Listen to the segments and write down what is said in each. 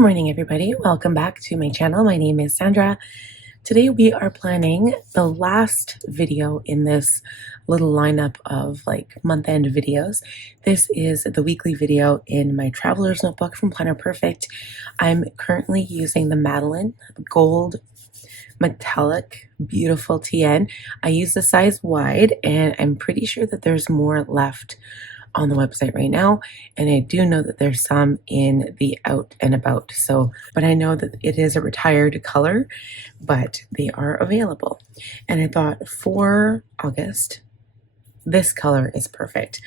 morning, everybody. Welcome back to my channel. My name is Sandra. Today we are planning the last video in this little lineup of month-end videos. This is the weekly video in my traveler's notebook from Planner Perfect. I'm currently using the Madeline Gold Metallic Beautiful TN. I use the size wide, and I'm pretty sure that there's more left on the website right now, and I do know that there's some in the Out and About, but I know that it is a retired color, but they are available. And I thought for August this color is perfect.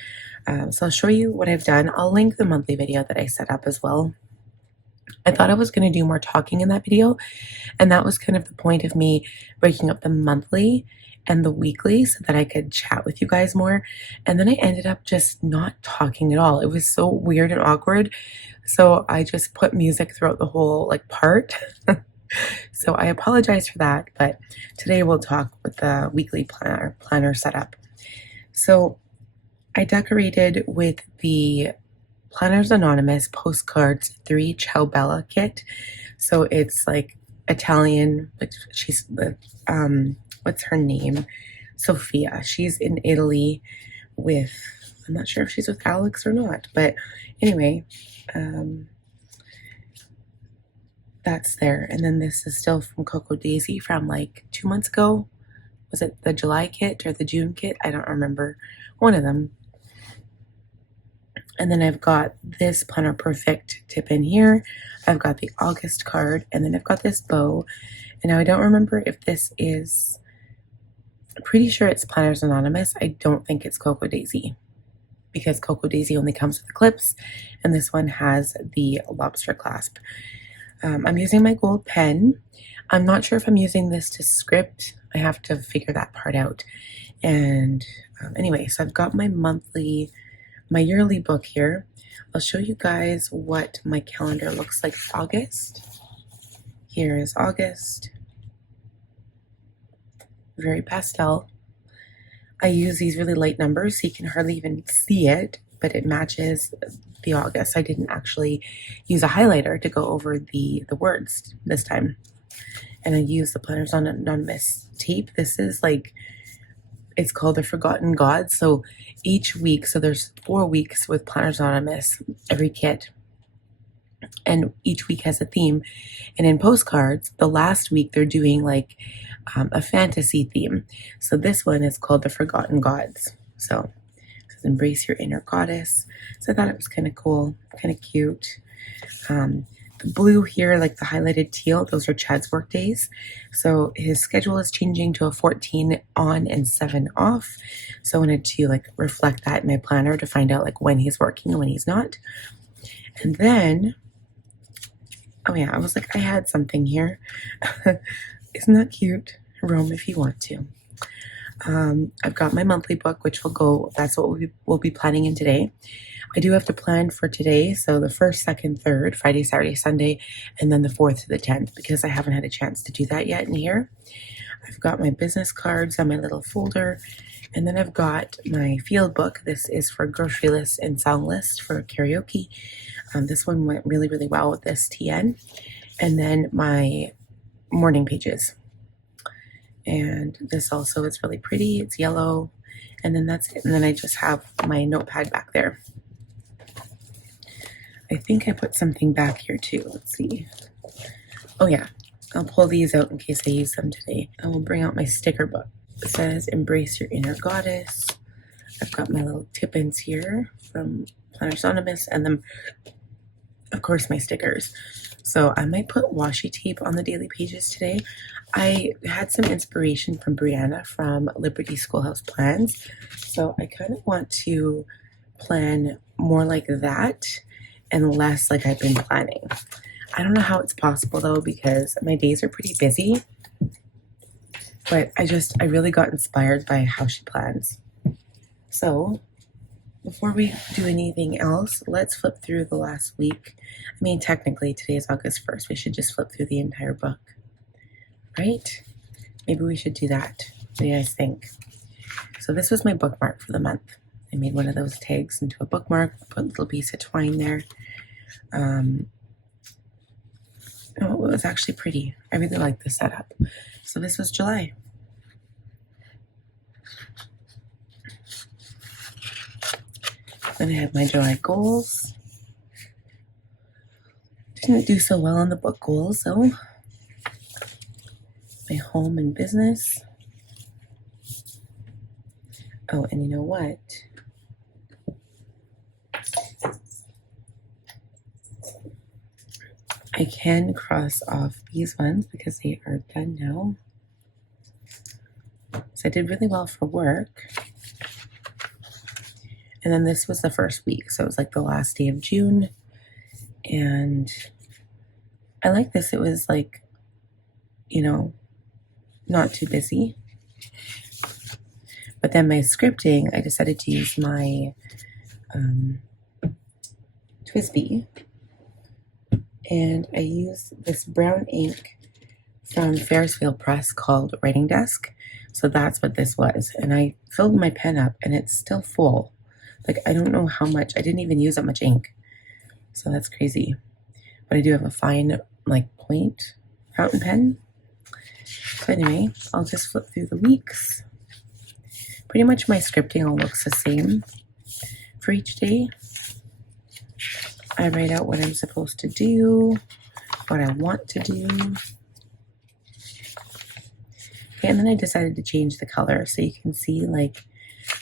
So I'll show you what I've done. I'll link the monthly video that I set up as well. I thought I was going to do more talking in that video, and that was kind of the point of me breaking up the monthly and the weekly so that I could chat with you guys more. And then I ended up just not talking at all. It was so weird and awkward. So I just put music throughout the whole part. So I apologize for that, but today we'll talk with the weekly planner setup. So I decorated with the Planners Anonymous Postcards 3 Ciao Bella kit. So it's Italian, she's what's her name? Sophia. She's in Italy with, I'm not sure if she's with Alex or not, but anyway, that's there. And then this is still from Coco Daisy from 2 months ago. Was it the July kit or the June kit? I don't remember. One of them. And then I've got this Planner Perfect tip in here. I've got the August card, and then I've got this bow. And now I don't remember if this is, I'm pretty sure it's Planners Anonymous. I don't think it's Coco Daisy, because Coco Daisy only comes with clips, and this one has the lobster clasp. I'm using my gold pen. I'm not sure if I'm using this to script. I have to figure that part out. And anyway, so I've got my yearly book here. I'll show you guys what my calendar looks like for August. Here is August. Very pastel. I use these really light numbers so you can hardly even see it, but it matches the August. I didn't actually use a highlighter to go over the words this time. And I use the Planners Anonymous tape. This is it's called the Forgotten Gods. So each week, so there's 4 weeks with Planners Anonymous, every kit. And each week has a theme. And in postcards, the last week they're doing a fantasy theme. So this one is called the Forgotten Gods. So it says embrace your inner goddess. So I thought it was kind of cool, kind of cute. The blue here, the highlighted teal, those are Chad's work days. So his schedule is changing to a 14 on and 7 off. So I wanted to reflect that in my planner to find out when he's working and when he's not. And then, oh yeah, I was I had something here. Isn't that cute? Roam if you want to. I've got my monthly book, which will go, that's what we'll be planning in today. I do have to plan for today, so the 1st, 2nd, 3rd, Friday, Saturday, Sunday, and then the 4th to the 10th, because I haven't had a chance to do that yet in here. I've got my business cards on my little folder, and then I've got my field book. This is for grocery list and sound list for karaoke. This one went really, really well with this TN. And then my morning pages. And this also is really pretty. It's yellow. And then that's it. And then I just have my notepad back there. I think I put something back here too. Let's see. Oh yeah. I'll pull these out in case I use them today. I will bring out my sticker book. It says embrace your inner goddess. I've got my little tip-ins here from Planners Anonymous, and then of course my stickers. So I might put washi tape on the daily pages today. I had some inspiration from Brianna from Liberty Schoolhouse Plans. So I kind of want to plan more like that and less like I've been planning. I don't know how it's possible though, because my days are pretty busy. But I really got inspired by how she plans. So before we do anything else, let's flip through the last week. I mean, technically today is August 1st. We should just flip through the entire book, right? Maybe we should do that. What do you guys think? So this was my bookmark for the month. I made one of those tags into a bookmark, put a little piece of twine there. Oh, it was actually pretty. I really like the setup. So this was July. Then I have my July goals. Didn't do so well on the book goals, though. My home and business. Oh, and you know what? I can cross off these ones because they are done now. So I did really well for work. And then this was the first week. So it was like the last day of June. And I like this. It was like, you know, not too busy. But then my scripting, I decided to use my Twisby. And I used this brown ink from Ferrisfield Press called Writing Desk. So that's what this was. And I filled my pen up and it's still full. Like, I don't know how much. I didn't even use that much ink. So that's crazy. But I do have a fine, like, point fountain pen. So anyway, I'll just flip through the weeks. Pretty much my scripting all looks the same for each day. I write out what I'm supposed to do, what I want to do. Okay, and then I decided to change the color. So you can see, like,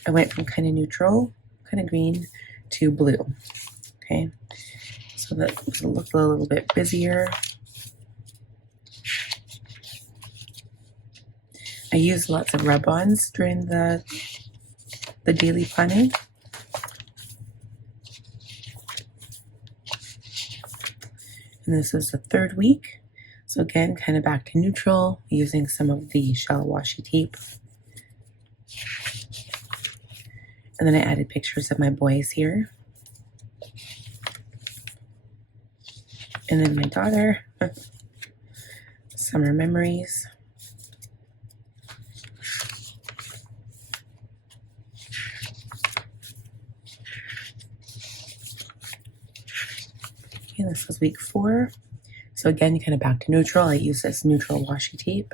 I went from kind of neutral, kind of green, to blue. Okay, so that looked a little bit busier. I used lots of rub-ons during the daily planning. And this was the third week. So again, kind of back to neutral, using some of the shell washi tape. And then I added pictures of my boys here. And then my daughter, summer memories. Okay, this was week 4. So again, kind of back to neutral. I use this neutral washi tape.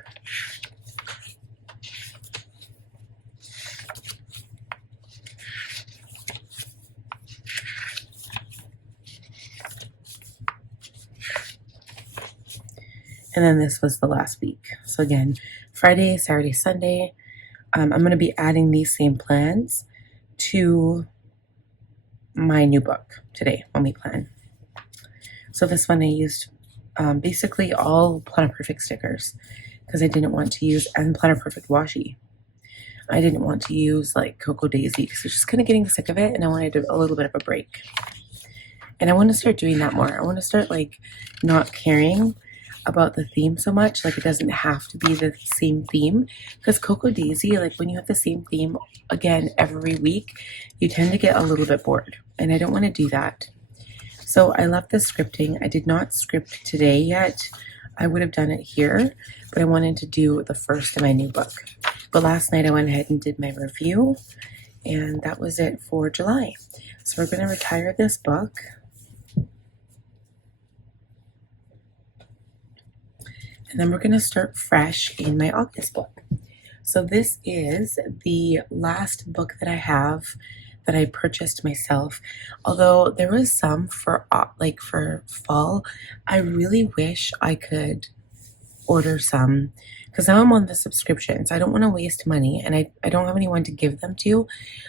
And then this was the last week. So again, Friday, Saturday, Sunday. I'm going to be adding these same plans to my new book today when we plan. So this one I used basically all Planner Perfect stickers because I didn't want to use, and Planner Perfect washi. I didn't want to use like Cocoa Daisy because I was just kind of getting sick of it and I wanted a little bit of a break. And I want to start doing that more. I want to start like not caring about the theme so much. Like, it doesn't have to be the same theme, because Cocoa Daisy, like when you have the same theme again every week, you tend to get a little bit bored, and I don't want to do that. So I left the scripting. I did not script today yet. I would have done it here, but I wanted to do the first of my new book. But last night I went ahead and did my review, and that was it for July. So we're going to retire this book. And then we're going to start fresh in my August book. So this is the last book that I have that I purchased myself. Although there was some for fall. I really wish I could order some, because now I'm on the subscription, so I don't want to waste money, and I don't have anyone to give them to,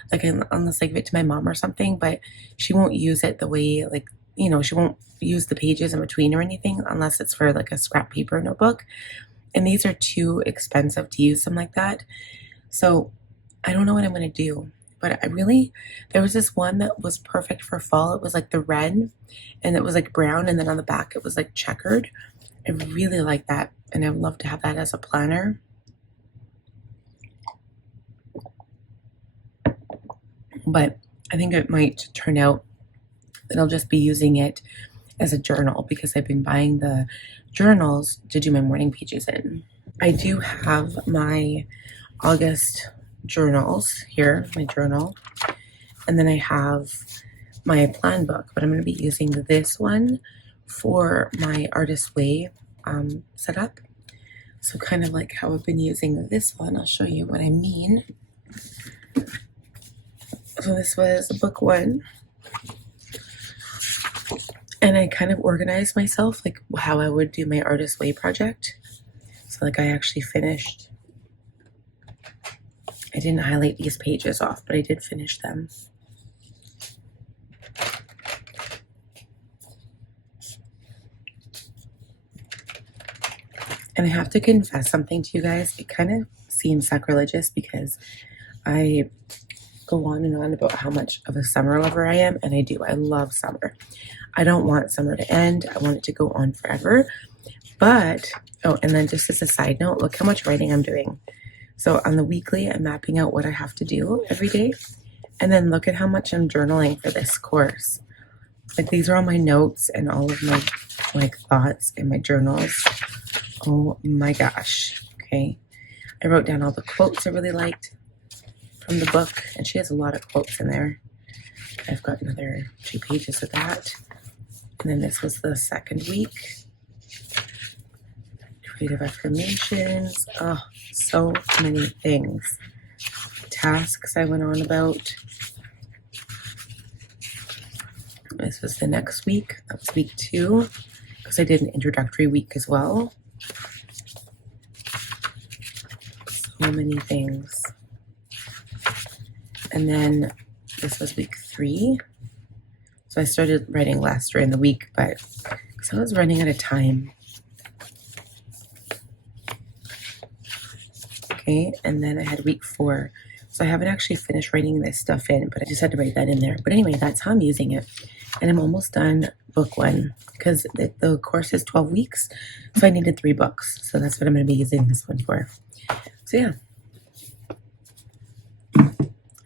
like, unless I give it to my mom or something, but she won't use it the way, like, you know, she won't use the pages in between or anything unless it's for like a scrap paper notebook, and these are too expensive to use them like that. So I don't know what I'm going to do, but there was this one that was perfect for fall. It was like the red, and it was like brown, and then on the back it was like checkered. I really like that, and I would love to have that as a planner. But I think it might turn out that I'll just be using it as a journal, because I've been buying the journals to do my morning pages in. I do have my August journals here, my journal, and then I have my plan book, but I'm going to be using this one for my Artist Way setup. So kind of like how I've been using this one. I'll show you what I mean. So this was book one. And I kind of organized myself like how I would do my Artist Way project. So like I actually finished. I didn't highlight these pages off, but I did finish them. And I have to confess something to you guys. It kind of seems sacrilegious because I go on and on about how much of a summer lover I am, and I do. I love summer. I don't want summer to end. I want it to go on forever. But, oh, and then just as a side note, look how much writing I'm doing. So on the weekly, I'm mapping out what I have to do every day. And then look at how much I'm journaling for this course. Like these are all my notes and all of my like thoughts in my journals. Oh my gosh. Okay. I wrote down all the quotes I really liked from the book, and she has a lot of quotes in there. I've got another 2 pages of that. And then this was the second week. Creative affirmations. Oh, so many things. Tasks I went on about. This was the next week. That was week 2, because I did an introductory week as well. So many things. And then this was week 3. So I started writing last during the week, but because I was running out of time. Okay, and then I had week 4. So I haven't actually finished writing this stuff in, but I just had to write that in there. But anyway, that's how I'm using it. And I'm almost done book 1 because the course is 12 weeks. So I needed 3 books. So that's what I'm going to be using this one for. So yeah.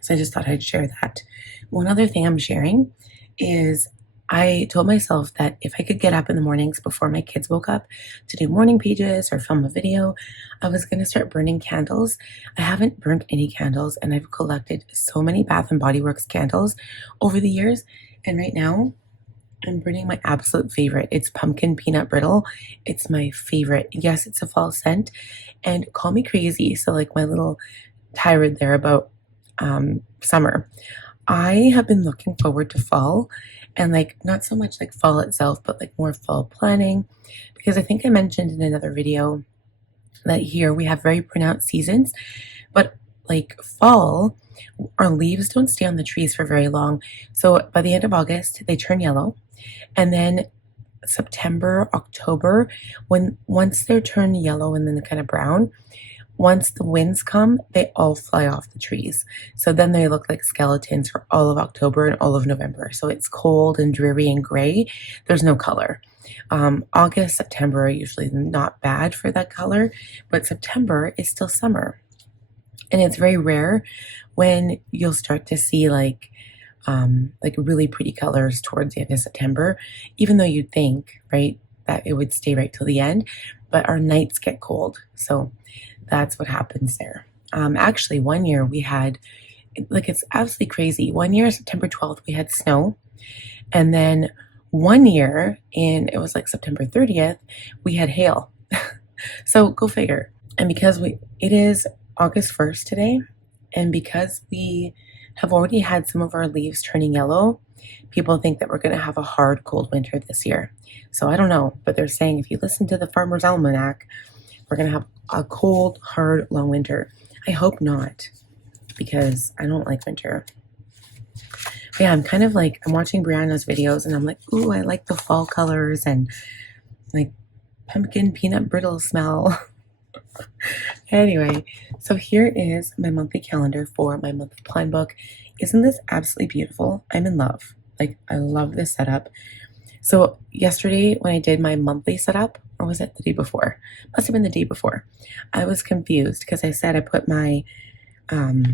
So I just thought I'd share that. One other thing I'm sharing is I told myself that if I could get up in the mornings before my kids woke up to do morning pages or film a video, I was going to start burning candles. I haven't burnt any candles, and I've collected so many Bath & Body Works candles over the years. And right now, I'm burning my absolute favorite. It's Pumpkin Peanut Brittle. It's my favorite. Yes, it's a fall scent. And call me crazy. So like my little tirade there about summer. I have been looking forward to fall, and like not so much like fall itself, but like more fall planning, because I think I mentioned in another video that here we have very pronounced seasons, but like fall, our leaves don't stay on the trees for very long. So by the end of August, they turn yellow, and then September, October, once they're turned yellow and then kind of brown, once the winds come, they all fly off the trees. So then they look like skeletons for all of October and all of November. So it's cold and dreary and gray. There's no color. August, September are usually not bad for that color, but September is still summer. And it's very rare when you'll start to see like really pretty colors towards the end of September, even though you'd think, right, that it would stay right till the end, but our nights get cold. So that's what happens there. Actually, one year we had, like, it's absolutely crazy. One year, September 12th, we had snow. And then one year it was like September 30th, we had hail. So go figure. And because it is August 1st today, and because we have already had some of our leaves turning yellow, people think that we're going to have a hard, cold winter this year. So I don't know, but they're saying if you listen to the Farmer's Almanac, we're going to have a cold, hard, long winter. I hope not, because I don't like winter. But yeah, I'm kind of like, I'm watching Brianna's videos and I'm like, ooh, I like the fall colors and like pumpkin peanut brittle smell. Anyway, so here is my monthly calendar for my monthly plan book. Isn't this absolutely beautiful? I'm in love. Like, I love this setup. So yesterday when I did my monthly setup, or was it the day before? Must have been the day before. I was confused because I said I put my, I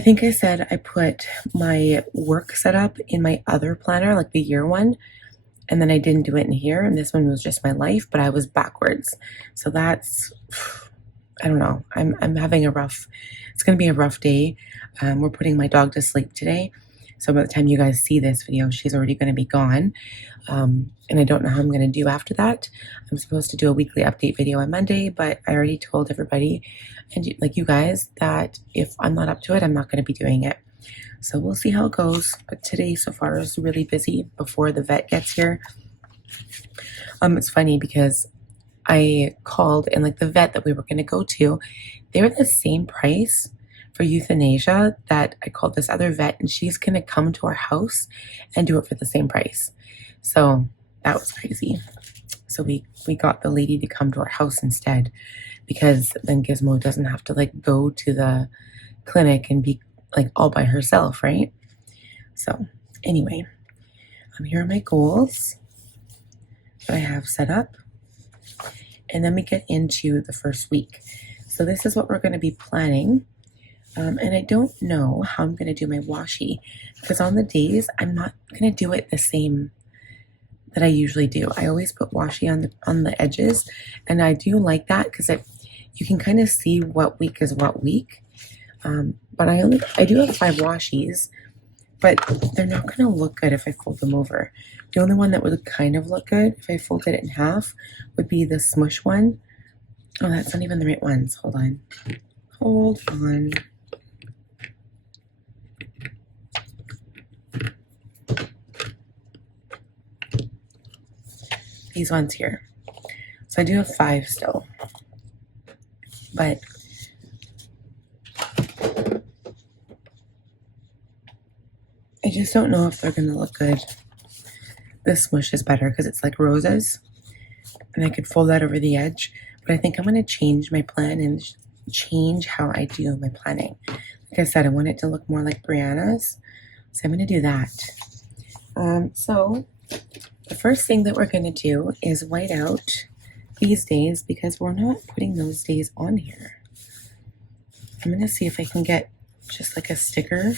think I said I put my work setup in my other planner, like the year one, and then I didn't do it in here, and this one was just my life, but I was backwards. So that's, I don't know. I'm having it's going to be a rough day. We're putting my dog to sleep today. So by the time you guys see this video, she's already going to be gone. And I don't know how I'm going to do after that. I'm supposed to do a weekly update video on Monday, but I already told everybody and like you guys that if I'm not up to it, I'm not going to be doing it. So we'll see how it goes. But today so far is really busy before the vet gets here. It's funny because I called and like the vet that we were going to go to, they were the same price for euthanasia that I called this other vet, and she's going to come to our house and do it for the same price. So that was crazy. So we got the lady to come to our house instead, because then Gizmo doesn't have to like go to the clinic and be like all by herself, right? So anyway, here are my goals that I have set up. And then we get into the first week. So this is what we're going to be planning. And I don't know how I'm going to do my washi, because on the days I'm not going to do it the same that I usually do. I always put washi on the edges, and I do like that because you can kind of see what week is what week. But I do have 5 washis, but they're not going to look good if I fold them over. The only one that would kind of look good if I folded it in half would be the smush one. Oh, that's not even the right ones. Hold on. Hold on. These ones here. So I do have 5 still. But I just don't know if they're going to look good. This smush is better because it's like roses. And I could fold that over the edge. But I think I'm going to change my plan and change how I do my planning. Like I said, I want it to look more like Brianna's. So I'm going to do that. So the first thing that we're going to do is white out these days, because we're not putting those days on here. I'm going to see if I can get just like a sticker,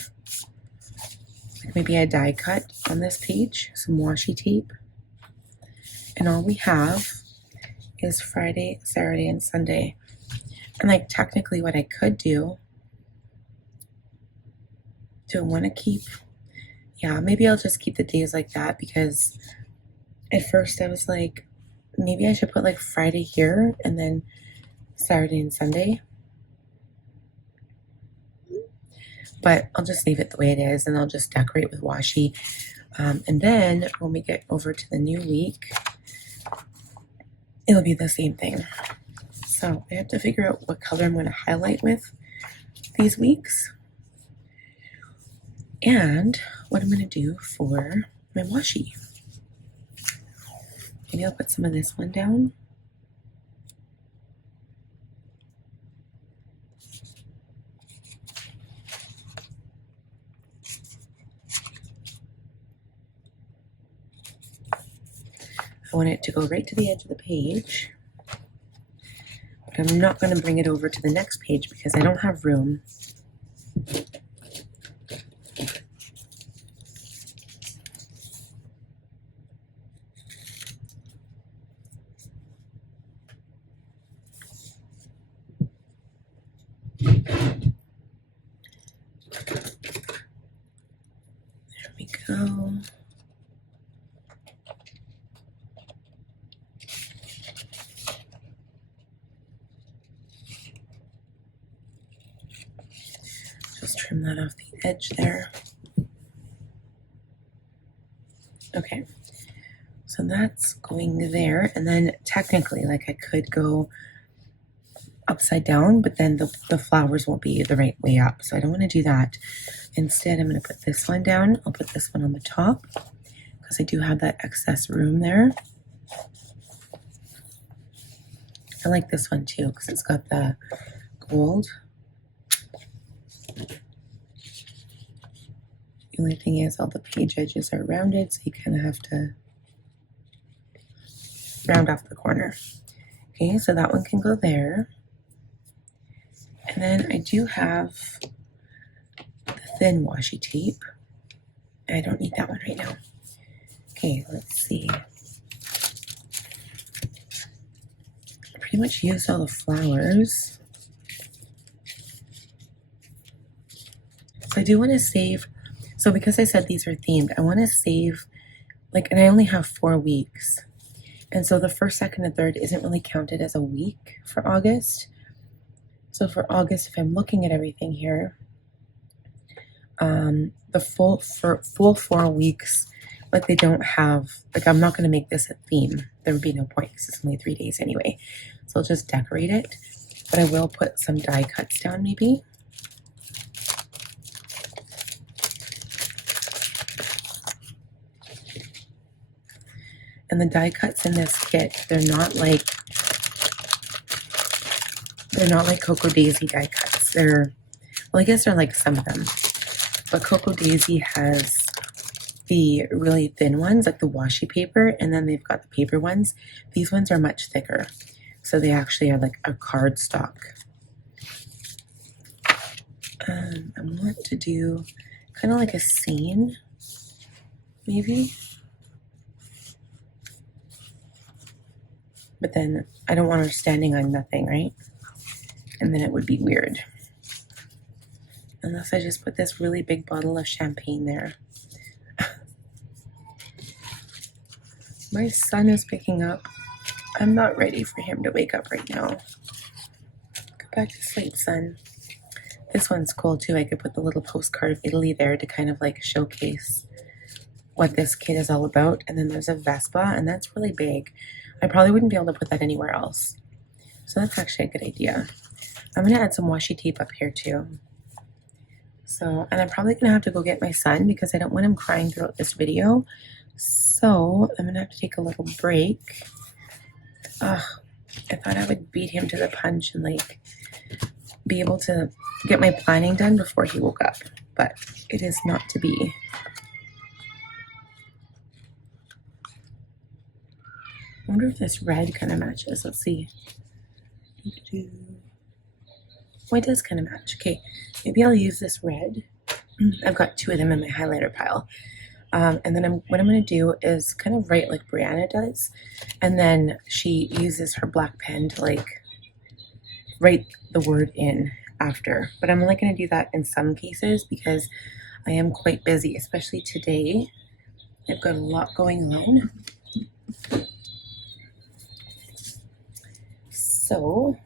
like maybe a die cut on this page, some washi tape. And all we have is Friday, Saturday, and Sunday. And like technically what I could do I want to keep, yeah, maybe I'll just keep the days like that, because at first I was like, maybe I should put like Friday here and then Saturday and Sunday. But I'll just leave it the way it is, and I'll just decorate with washi. And then when we get over to the new week, it'll be the same thing. So I have to figure out what color I'm going to highlight with these weeks, and what I'm going to do for my washi. Maybe I'll put some of this one down. I want it to go right to the edge of the page, but I'm not going to bring it over to the next page because I don't have room. There we go. Just trim that off the edge there. Okay, so that's going there, and then technically, like, I could go upside down, but then the flowers won't be the right way up, so I don't want to do that. Instead, I'm going to put this one down. I'll put this one on the top because I do have that excess room there. I like this one too because it's got the gold. The only thing is all the page edges are rounded, so you kind of have to round off the corner. Okay, so that one can go there. And then I do have the thin washi tape. I don't need that one right now. Okay, let's see. I pretty much used all the flowers. So I do want to save So because I said these are themed, I want to save, like, and I only have 4 weeks. And so the first, second, and third isn't really counted as a week for August. So for August, if I'm looking at everything here, the full 4 weeks, like they don't have, like I'm not going to make this a theme. There would be no point because it's only 3 days anyway. So I'll just decorate it, but I will put some die cuts down maybe. And the die cuts in this kit, they're not like Cocoa Daisy die cuts. Well, I guess they're like some of them, but Cocoa Daisy has the really thin ones, like the washi paper, and then they've got the paper ones. These ones are much thicker, so they actually are like a cardstock. I want to do kind of like a scene, maybe. But then I don't want her standing on nothing, right? And then it would be weird. Unless I just put this really big bottle of champagne there. My son is picking up. I'm not ready for him to wake up right now. Go back to sleep, son. This one's cool too. I could put the little postcard of Italy there to kind of like showcase what this kit is all about. And then there's a Vespa, and that's really big. I probably wouldn't be able to put that anywhere else. So that's actually a good idea. I'm going to add some washi tape up here too. So, and I'm probably going to have to go get my son because I don't want him crying throughout this video. So I'm going to have to take a little break. I thought I would beat him to the punch and like be able to get my planning done before he woke up, but it is not to be. I wonder if this red kind of matches. Let's see. Oh, it does kind of match. Okay, maybe I'll use this red. I've got 2 of them in my highlighter pile. And then what I'm going to do is kind of write like Brianna does. And then she uses her black pen to like write the word in after. But I'm only going to do that in some cases because I am quite busy, especially today. I've got a lot going on. So,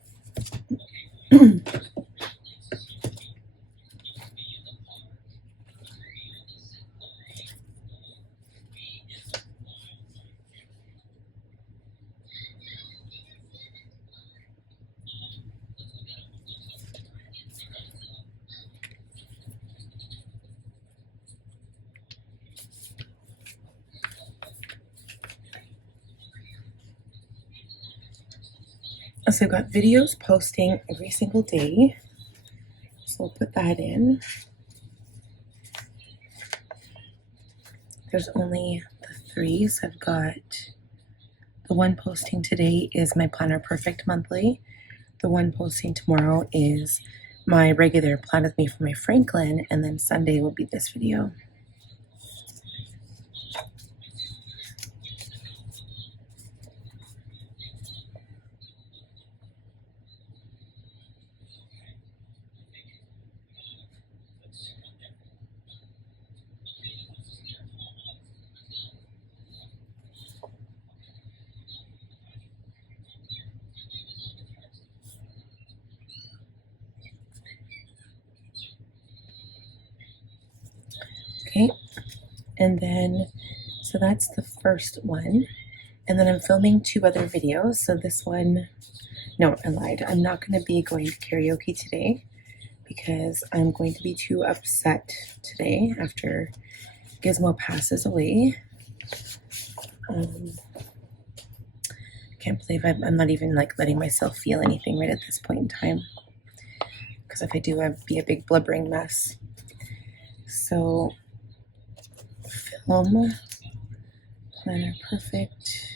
so I've got videos posting every single day. So I'll put that in. There's only the 3, so I've got the one posting today is my Planner Perfect monthly. The one posting tomorrow is my regular Plan With Me for my Franklin, and then Sunday will be this video. Okay, and then, so that's the first one. And then I'm filming 2 other videos. So this one, no, I lied. I'm not going to be going to karaoke today because I'm going to be too upset today after Gizmo passes away. Can't believe I'm not even like letting myself feel anything right at this point in time. Because if I do, I'd be a big blubbering mess. So, film, Planner Perfect,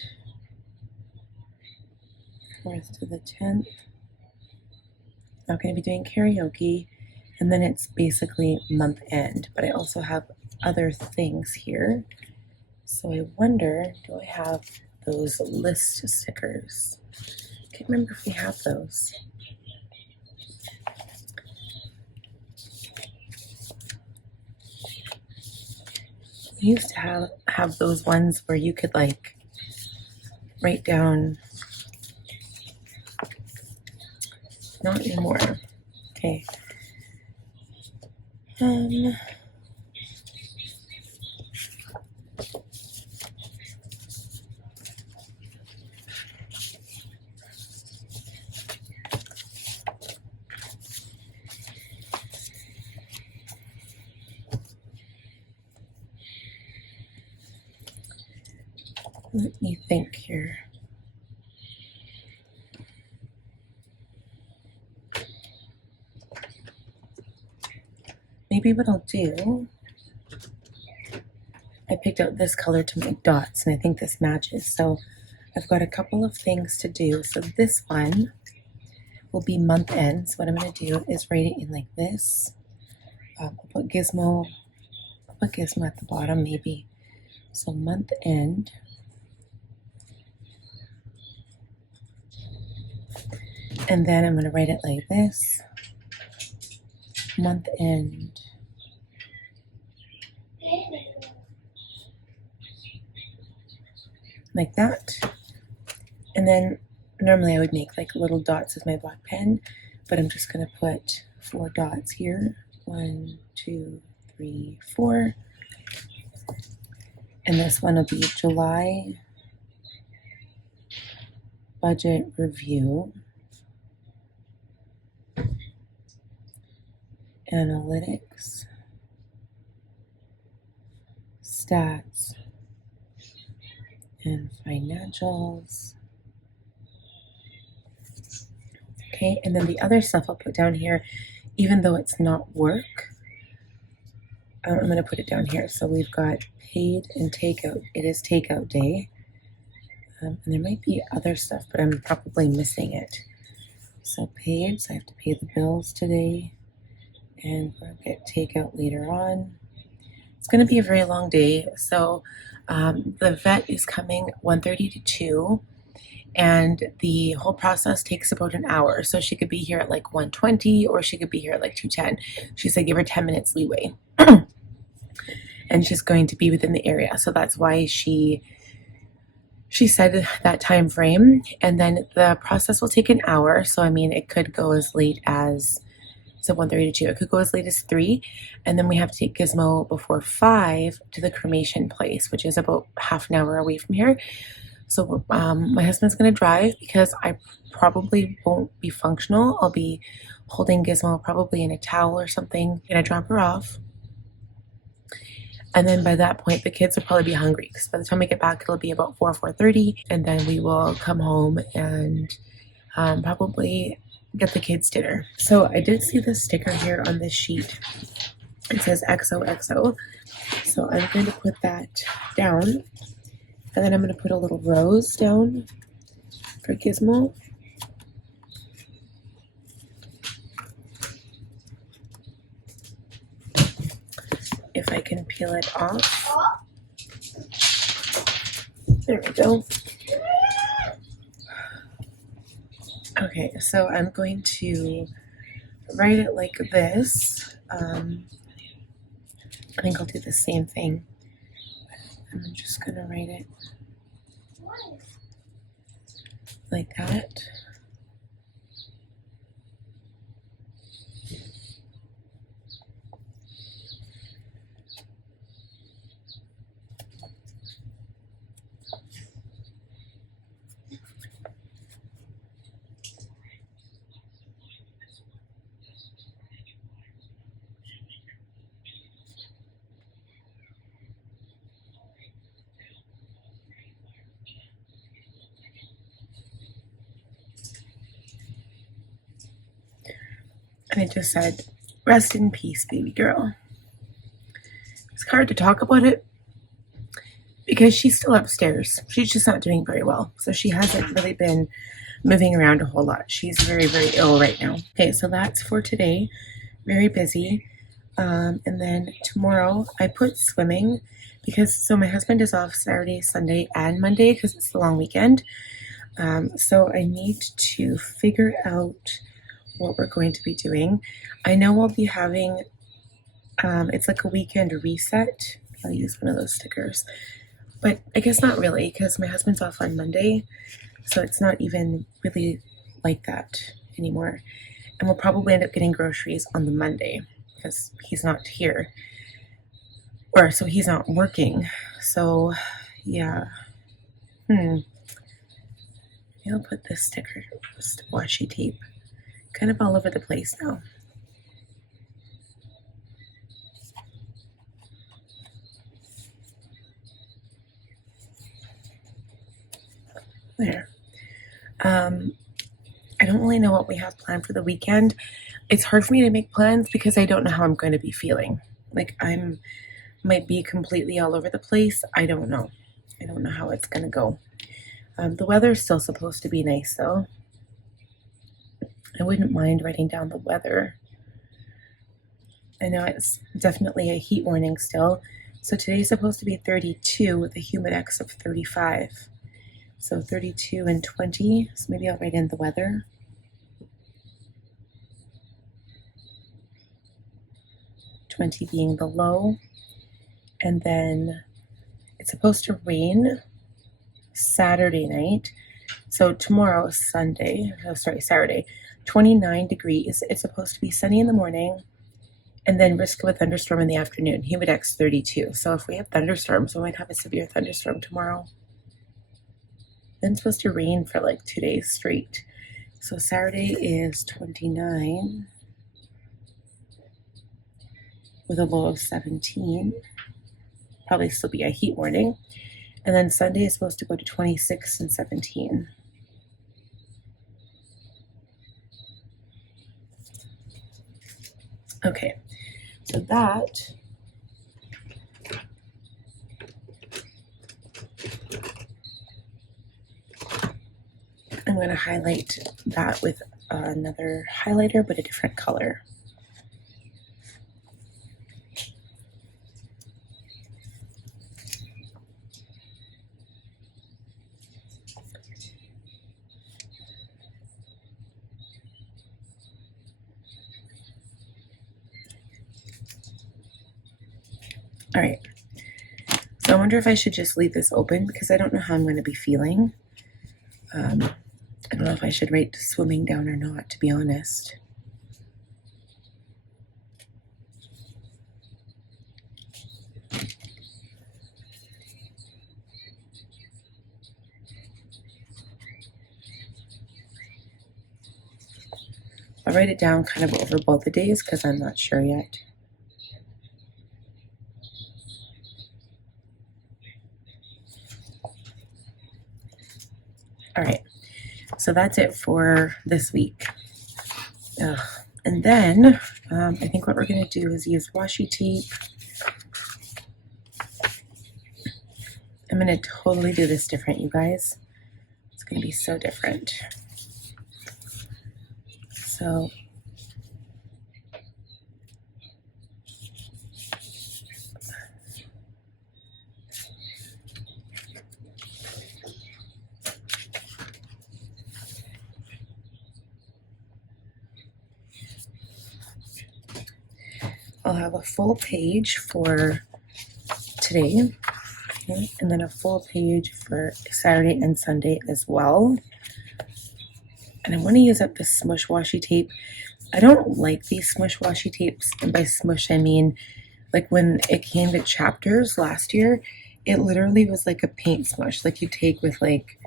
4th to the 10th. Not going to be doing karaoke. And then it's basically month end. But I also have other things here. So I wonder, do I have those list stickers? I can't remember if we have those. used to have those ones where you could like write down. Not anymore. Okay. Let me think here. Maybe what I'll do, I picked out this color to make dots, and I think this matches. So I've got a couple of things to do. So this one will be month end. So what I'm going to do is write it in like this. I'll put Gizmo at the bottom maybe. So month end. And then I'm going to write it like this. Month end. Like that. And then normally I would make like little dots with my black pen, but I'm just going to put 4 dots here. 1, 2, 3, 4. And this one will be July budget review. Analytics. Stats. And financials. Okay, and then the other stuff I'll put down here, even though it's not work, I'm going to put it down here. So we've got paid and takeout. It is takeout day. And there might be other stuff, but I'm probably missing it. So paid, so I have to pay the bills today. And we'll get takeout later on. It's going to be a very long day. So the vet is coming 1:30 to 2. And the whole process takes about an hour. So she could be here at like 1:20 or she could be here at like 2:10. She said give her 10 minutes leeway. And she's going to be within the area. So that's why she said that time frame. And then the process will take an hour. So I mean, it could go as late as, so 1:30 to 2. It could go as late as 3. And then we have to take Gizmo before 5 to the cremation place, which is about half an hour away from here. So my husband's going to drive because I probably won't be functional. I'll be holding Gizmo probably in a towel or something. Gonna drop her off. And then by that point, the kids will probably be hungry because by the time we get back, it'll be about 4:30. And then we will come home and probably get the kids dinner. So I did see this sticker here on this sheet. It says XOXO. So I'm going to put that down. And then I'm going to put a little rose down for Gizmo. If I can peel it off. There we go. Okay, so I'm going to write it like this. I think I'll do the same thing. I'm just going to write it like that. And it just said, rest in peace, baby girl. It's hard to talk about it because she's still upstairs. She's just not doing very well. So she hasn't really been moving around a whole lot. She's very, very ill right now. Okay, so that's for today. Very busy. And then tomorrow I put swimming because, so my husband is off Saturday, Sunday, and Monday because it's the long weekend. So I need to figure out what we're going to be doing. I know we'll be having, it's like a weekend reset I'll use one of those stickers. But I guess not really, because my husband's off on Monday, so it's not even really like that anymore. And we'll probably end up getting groceries on the Monday because he's not here. Or so he's not working. So yeah. Maybe I'll put this sticker, this washi tape, kind of all over the place now. There. I don't really know what we have planned for the weekend. It's hard for me to make plans because I don't know how I'm going to be feeling. Like might be completely all over the place. I don't know. I don't know how it's going to go. The weather's still supposed to be nice though. I wouldn't mind writing down the weather. I know it's definitely a heat warning still. So today's supposed to be 32 with a humidex of 35. So 32 and 20. So maybe I'll write in the weather. 20 being the low. And then it's supposed to rain Saturday night. So tomorrow is Sunday. Oh, sorry, Saturday. 29 degrees. It's supposed to be sunny in the morning. And then risk of a thunderstorm in the afternoon. Humidex 32. So if we have thunderstorms, we might have a severe thunderstorm tomorrow. Then it's supposed to rain for like 2 days straight. So Saturday is 29 with a low of 17. Probably still be a heat warning. And then Sunday is supposed to go to 26 and 17. Okay, so that I'm going to highlight that with another highlighter, but a different color. All right, so I wonder if I should just leave this open because I don't know how I'm going to be feeling. I don't know if I should write swimming down or not, to be honest. I'll write it down kind of over both the days because I'm not sure yet. All right, so that's it for this week. And then I think what we're going to do is use washi tape. I'm going to totally do this different, you guys. It's going to be so different. So I'll have a full page for today, okay, and then a full page for Saturday and Sunday as well. And I want to use up this smush washi tape. I don't like these smush washi tapes, and by smush I mean like when it came to chapters last year, it literally was like a paint smush, like you take with like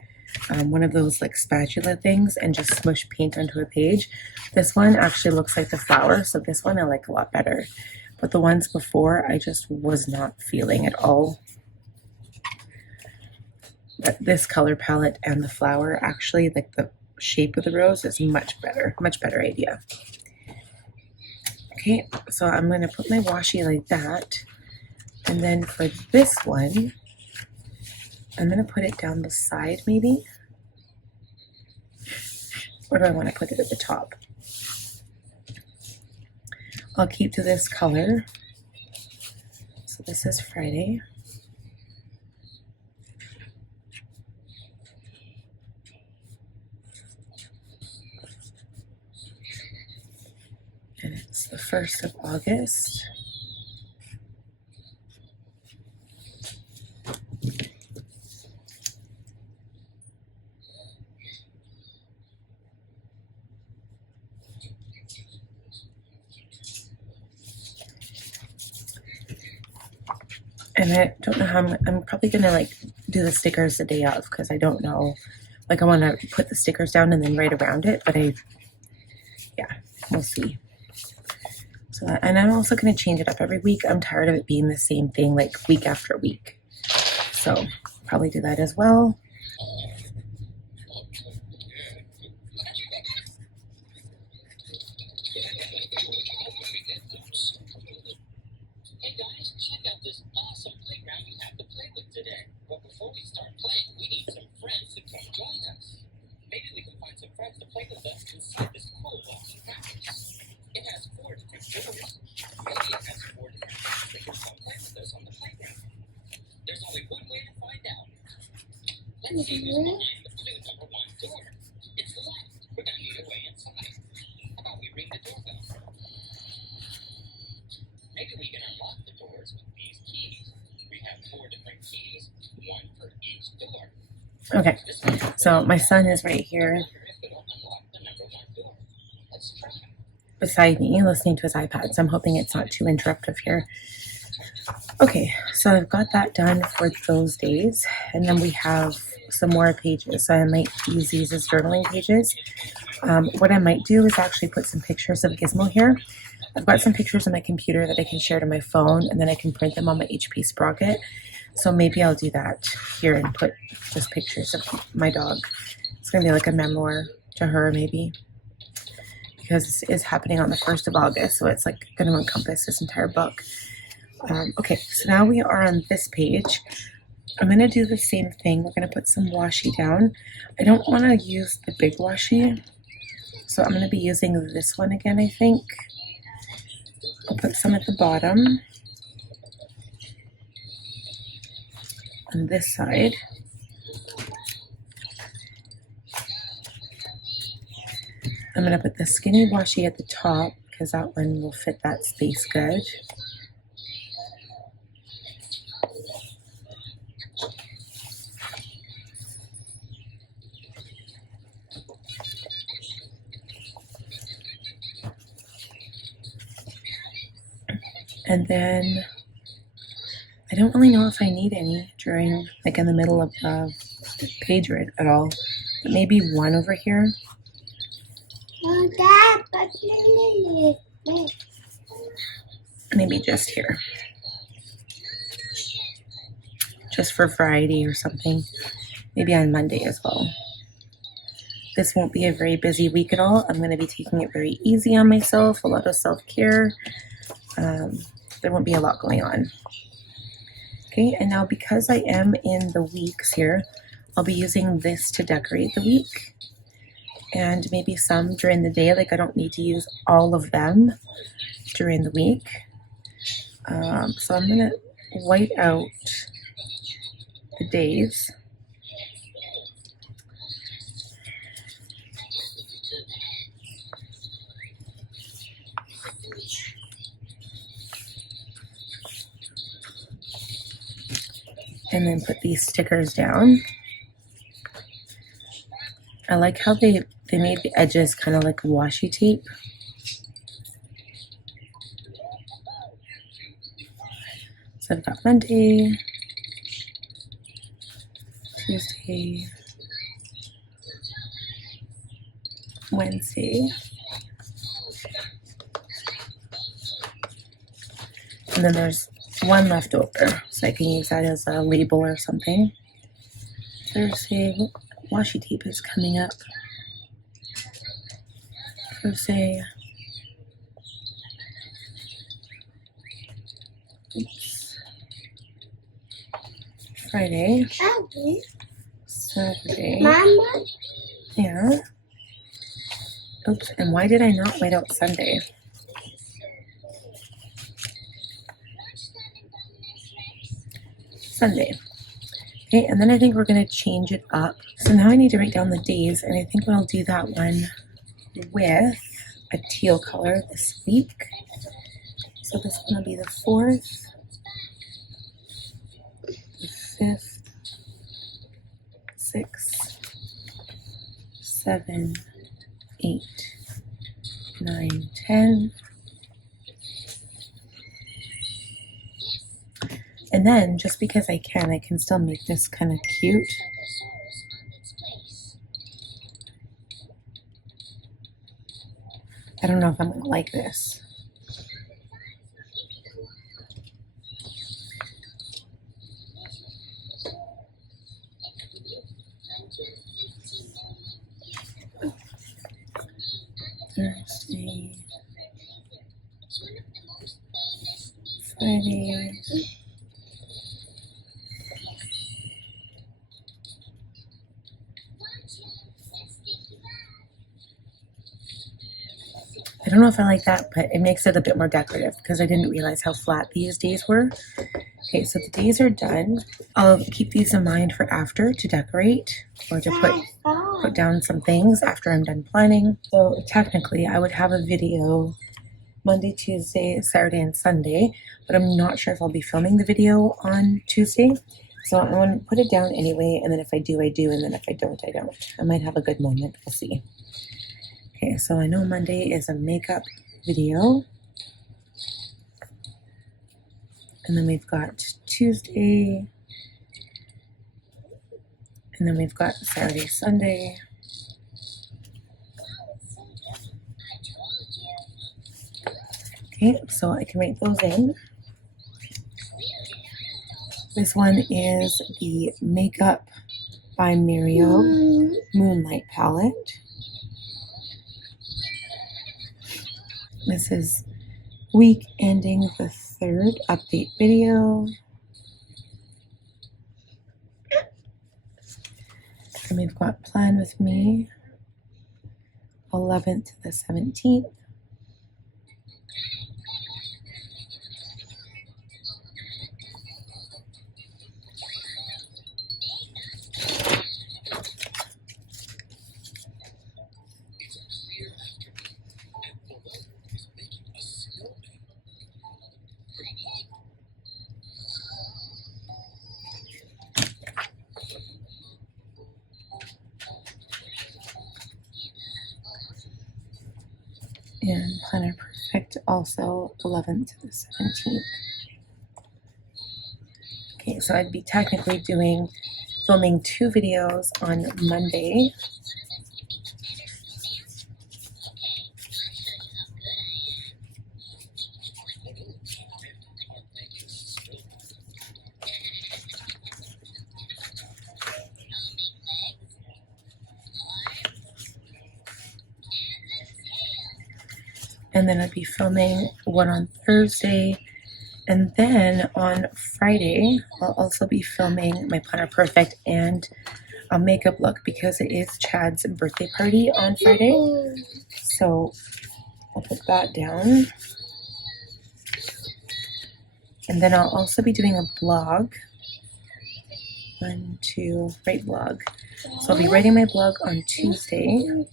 one of those like spatula things and just smush paint onto a page. This one actually looks like the flower, so this one I like a lot better. But the ones before I just was not feeling at all. But this color palette and the flower, actually, like the shape of the rose is much better idea. Okay, so I'm going to put my washi like that. And then for this one, I'm going to put it down the side maybe. Or do I want to put it at the top? I'll keep to this color. So this is Friday. And it's the 1st of August. And I don't know how I'm probably gonna like do the stickers the day of because I don't know. Like I want to put the stickers down and then write around it, but yeah, we'll see. So and I'm also gonna change it up every week. I'm tired of it being the same thing like week after week. So probably do that as well. Okay, so my son is right here beside me listening to his iPad, so I'm hoping it's not too interruptive here. Okay, so I've got that done for those days, and then we have some more pages, so I might use these as journaling pages. What I might do is actually put some pictures of Gizmo here. I've got some pictures on my computer that I can share to my phone, and then I can print them on my HP Sprocket. So maybe I'll do that here and put just pictures of my dog. It's gonna be like a memoir to her maybe, because this is happening on the 1st of August, so it's like gonna encompass this entire book. Okay, so now we are on this page. I'm gonna do the same thing. We're gonna put some washi down. I don't wanna use the big washi, so I'm gonna be using this one again, I think. I'll put some at the bottom on this side. I'm gonna put the skinny washi at the top because that one will fit that space good. And then I don't really know if I need any during, like in the middle of the page read at all, but maybe one over here. Maybe just here. Just for variety or something. Maybe on Monday as well. This won't be a very busy week at all. I'm going to be taking it very easy on myself, a lot of self-care. There won't be a lot going on. Okay, and now because I am in the weeks here, I'll be using this to decorate the week. And maybe some during the day, like I don't need to use all of them during the week. So I'm gonna white out the days. And then put these stickers down. I like how they made the edges kind of like washi tape. So I've got Monday, Tuesday, Wednesday, and then there's one left over, so I can use that as a label or something. Thursday, washi tape is coming up. Thursday. Oops. Friday. Saturday. Mama? Yeah. Oops, and why did I not white out Sunday? Sunday. Okay, and then I think we're going to change it up. So now I need to write down the days, and I think I'll do that one with a teal color this week. So this one will be the 4th, the 5th, 6th, 7, 8, 9, 10. And then, just because I can still make this kind of cute. I don't know if I'm going to like this. Thursday, Friday. I don't know if I like that, but it makes it a bit more decorative because I didn't realize how flat these days were. Okay, so the days are done. I'll keep these in mind for after to decorate or to put down some things after I'm done planning. So technically I would have a video Monday, Tuesday, Saturday, and Sunday, but I'm not sure if I'll be filming the video on Tuesday. So I want to put it down anyway, and then if I do, I do, and then if I don't, I don't. I might have a good moment, we'll see. Okay, so I know Monday is a makeup video. And then we've got Tuesday. And then we've got Saturday, Sunday. Okay, so I can write those in. This one is the Makeup by Mario Moonlight palette. This is week ending the 3rd update video. And we've got Plan With Me, 11th to the 17th. And Planner Perfect also 11th to the 17th. Okay, so I'd be technically filming 2 videos on Monday. And then I'd be filming one on Thursday. And then on Friday, I'll also be filming my Planner Perfect and a makeup look because it is Chad's birthday party on Friday. So I'll put that down. And then I'll also be doing a blog. Write blog. So I'll be writing my blog on Tuesday.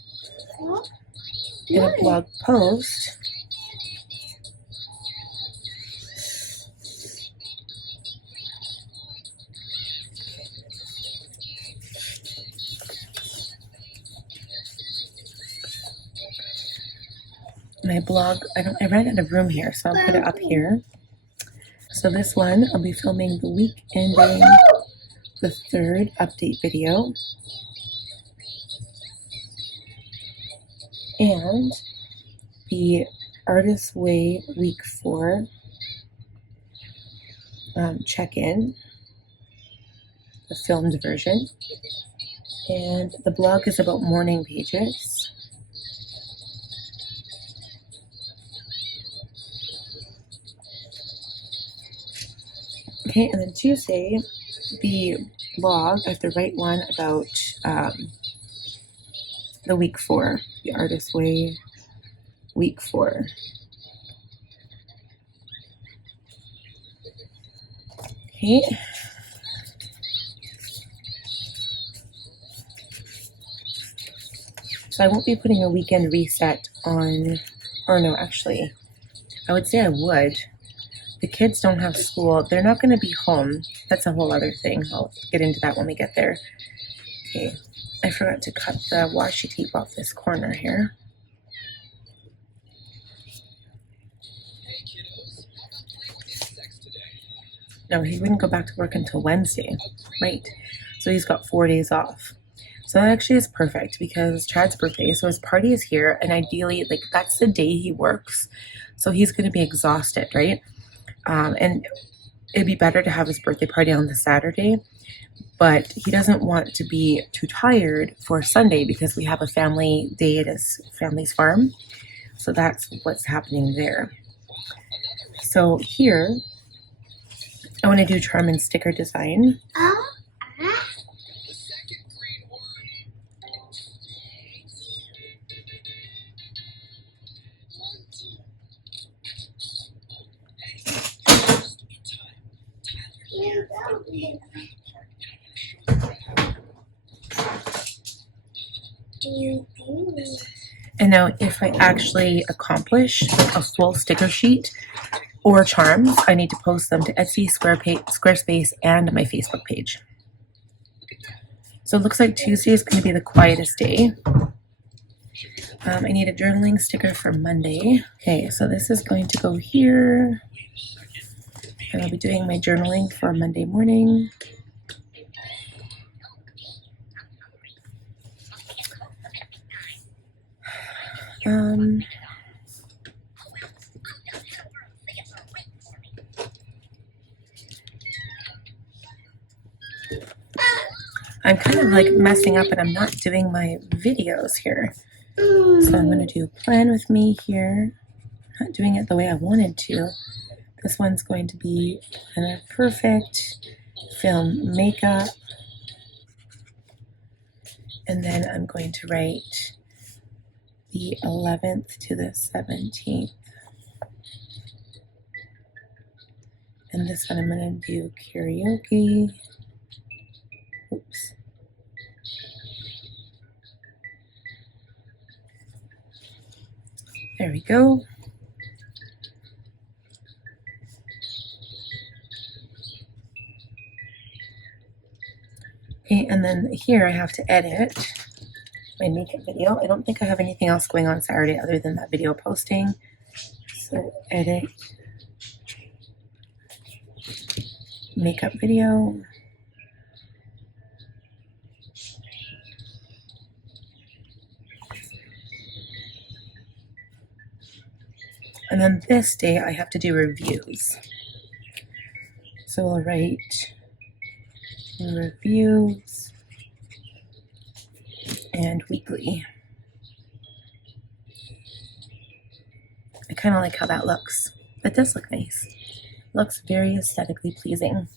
In a blog post. My blog, I ran out of room here, so I'll put it up here. So this one, I'll be filming the week ending the 3rd update video. And the Artist's Way week 4 check-in, the filmed version. And the blog is about morning pages. Okay, and then Tuesday, the blog, I have to write one about the week 4, the Artist's Way week 4. Okay. So I won't be putting a weekend reset on, or no, actually, I would say I would. The kids don't have school. They're not going to be home. That's a whole other thing. I'll get into that when we get there. Okay, I forgot to cut the washi tape off this corner here. No, he wouldn't go back to work until Wednesday. Right. So he's got 4 days off. So that actually is perfect because Chad's birthday, so his party is here, and ideally, like, that's the day he works. So he's going to be exhausted, right? And it'd be better to have his birthday party on the Saturday, but he doesn't want to be too tired for Sunday because we have a family day at his family's farm. So that's what's happening there. So here, I want to do charm and sticker design. And now if I actually accomplish a full sticker sheet or charms, I need to post them to Etsy, Squarespace, and my Facebook page. So it looks like Tuesday is going to be the quietest day. I need a journaling sticker for Monday. Okay, so this is going to go here. And I'll be doing my journaling for Monday morning. I'm kind of like messing up and I'm not doing my videos here. So I'm going to do plan with me here. Not doing it the way I wanted to. This one's going to be kind of perfect. Film makeup. And then I'm going to write the 11th to the 17th. And this one I'm going to do karaoke. Oops. There we go. Okay, and then here I have to edit my makeup video. I don't think I have anything else going on Saturday other than that video posting. So edit makeup video. And then this day I have to do reviews. So I'll write reviews and weekly. I kind of like how that looks. It does look nice. It looks very aesthetically pleasing.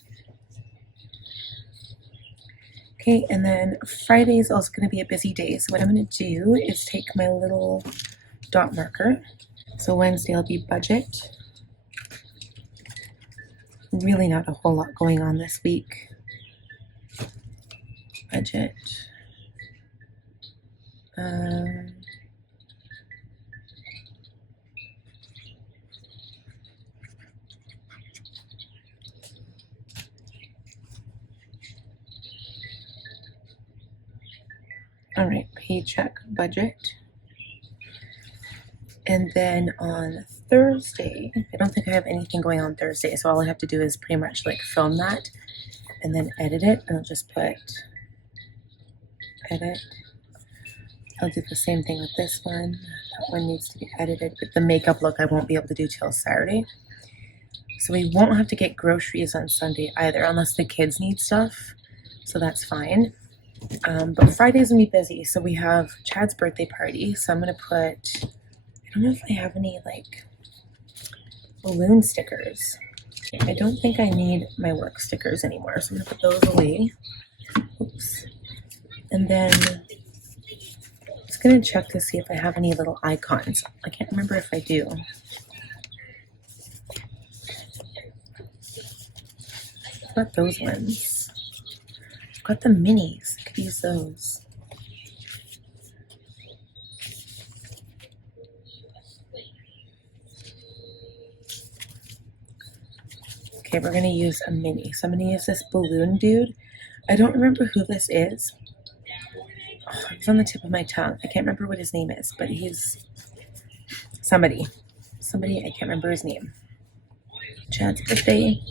Okay, and then Friday is also going to be a busy day. So what I'm going to do is take my little dot marker. So Wednesday will be budget. Really not a whole lot going on this week. Budget. All right, paycheck budget. And then on Thursday, I don't think I have anything going on Thursday, so all I have to do is pretty much like film that and then edit it, and I'll just put edit. I'll do the same thing with this one. That one needs to be edited, but the makeup look I won't be able to do till Saturday. So we won't have to get groceries on Sunday either, unless the kids need stuff, so that's fine. But Friday's gonna be busy, so we have Chad's birthday party, so I'm gonna put, I don't know if I have any like balloon stickers. I don't think I need my work stickers anymore, so I'm gonna put those away. Oops. And then I'm just gonna check to see if I have any little icons. I can't remember if I do. I've got those ones. I've got the minis. I could use those. Okay, we're gonna use a mini. So I'm gonna use this balloon dude. I don't remember who this is. Oh, it's on the tip of my tongue. I can't remember what his name is, but he's somebody. I can't remember his name. Chad's birthday.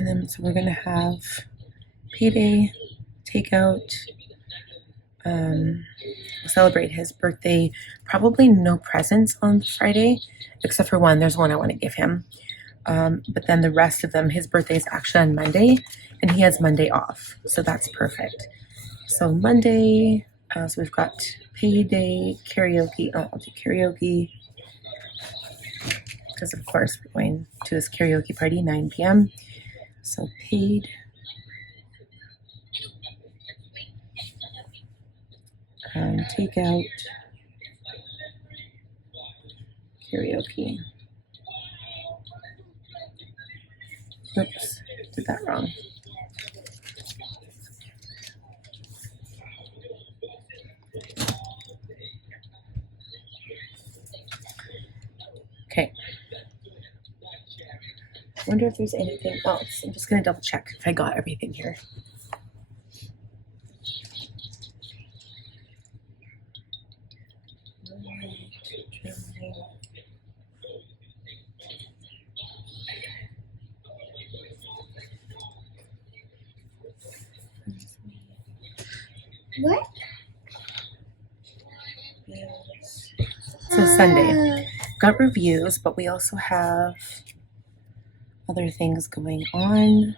And then so we're gonna have payday, takeout, celebrate his birthday. Probably no presents on Friday, except for one. There's one I want to give him. But then the rest of them, his birthday is actually on Monday, and he has Monday off, so that's perfect. So Monday, so we've got payday, karaoke. Oh, I'll do karaoke because of course we're going to this karaoke party 9 p.m. So paid. Takeout, karaoke. Oops, did that wrong. Okay. I wonder if there's anything else. I'm just gonna double check if I got everything here. What? So Sunday, got reviews, but we also have other things going on.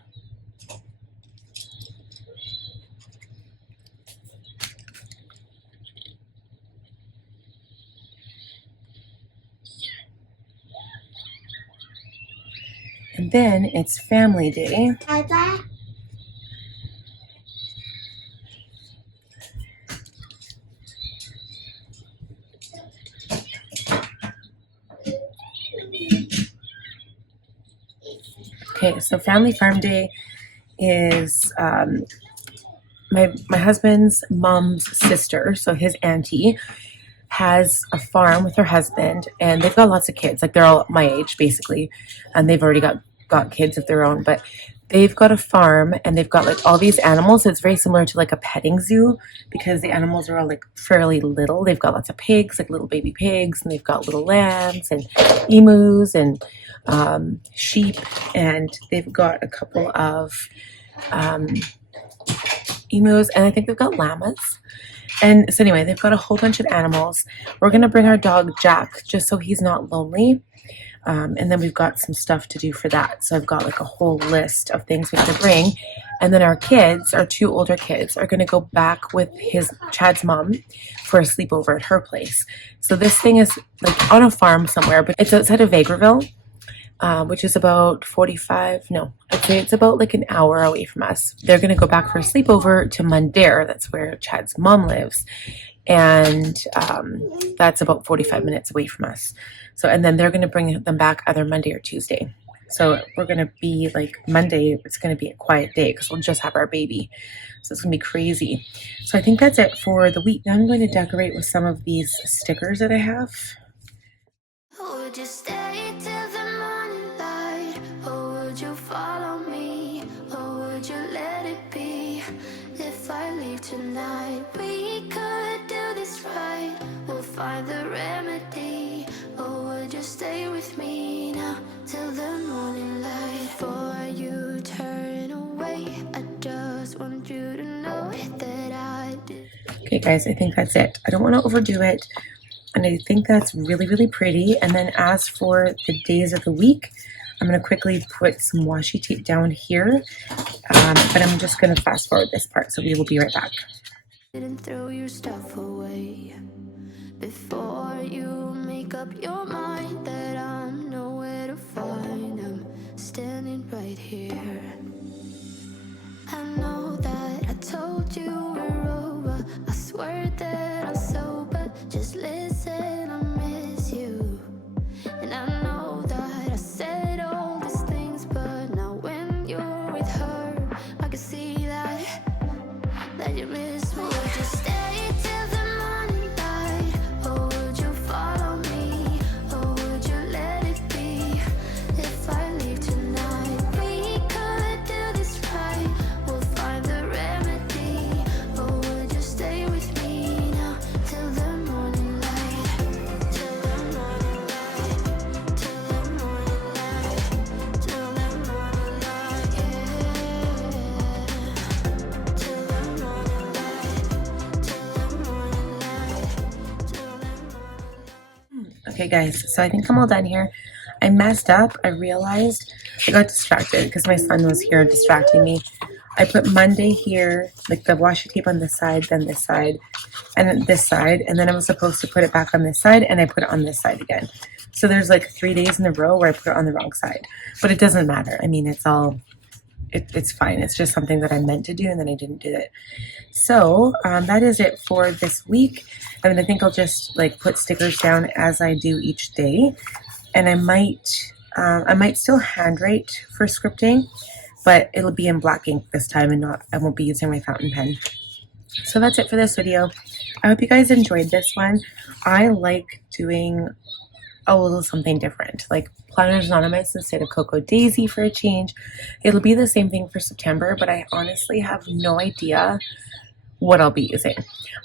And then it's family day. Okay, so family farm day is my husband's mom's sister, so his auntie, has a farm with her husband, and they've got lots of kids. Like they're all my age basically, and they've already got kids of their own. But they've got a farm, and they've got like all these animals. So it's very similar to like a petting zoo because the animals are all like fairly little. They've got lots of pigs, like little baby pigs, and they've got little lambs and emus and sheep, and they've got a couple of emus, and I think they've got llamas. And so anyway, they've got a whole bunch of animals. We're gonna bring our dog Jack just so he's not lonely. And then we've got some stuff to do for that. So I've got like a whole list of things we have to bring. And then our kids, our two older kids, are gonna go back with Chad's mom for a sleepover at her place. So this thing is like on a farm somewhere, but it's outside of Vegreville. Which is about I'd say it's about like an hour away from us. They're going to go back for a sleepover to Mundare. That's where Chad's mom lives. And that's about 45 minutes away from us. So, and then they're going to bring them back either Monday or Tuesday. So we're going to be like Monday, it's going to be a quiet day because we'll just have our baby. So it's going to be crazy. So I think that's it for the week. Now I'm going to decorate with some of these stickers that I have. Would you stay till the morning light, or would you follow me, or would you let it be? If I leave tonight, we could do this right. We'll find the remedy, or would you stay with me now till the morning light? Before you turn away, I just want you to know that I did. Okay guys, I think that's it. I don't want to overdo it. And I think that's really, really pretty. And then as for the days of the week, I'm going to quickly put some washi tape down here. But I'm just going to fast forward this part, so we will be right back. Didn't throw your stuff away before you make up your mind that I'm nowhere to find. I'm standing right here. I know that I told you we're over. I swear that I'm sober. Just listen, I miss you. And I know that I said all these things, but now when you're with her, I can see that you miss me. Would you stay till the morning light, or would you follow me, or would you let it be? If I leave tonight, we could do this right. We'll find the remedy, or would you stay with me now till the morning light? Okay, guys, so I think I'm all done here. I messed up. I realized I got distracted because my son was here distracting me. I put Monday here, like the washi tape on this side, then this side, and then this side, and then I was supposed to put it back on this side, and I put it on this side again. So there's like 3 days in a row where I put it on the wrong side, but it doesn't matter. I mean, it's fine. It's just something that I meant to do, and then I didn't do it. So that is it for this week. I mean, I think I'll just like put stickers down as I do each day, and I might still handwrite for scripting, but it'll be in black ink this time, and I won't be using my fountain pen. So that's it for this video. I hope you guys enjoyed this one. I like doing a little something different, like Planners Anonymous instead of Cocoa Daisy for a change. It'll be the same thing for September, but I honestly have no idea what I'll be using.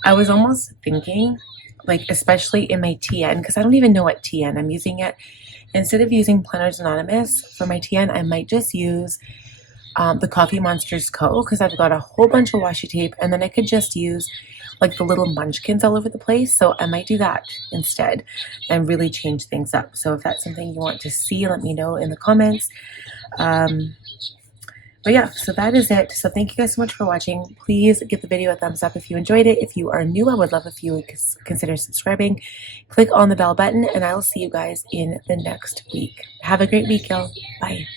I was almost thinking, like, especially in my TN, because I don't even know what TN I'm using yet. Instead of using Planners Anonymous for my TN, I might just use the Coffee Monsters Co. because I've got a whole bunch of washi tape, and then I could just use like the little munchkins all over the place. So I might do that instead and really change things up. So if that's something you want to see, let me know in the comments. But yeah, so that is it. So thank you guys so much for watching. Please give the video a thumbs up if you enjoyed it. If you are new, I would love if you would consider subscribing. Click on the bell button, and I will see you guys in the next week. Have a great week, y'all. Bye.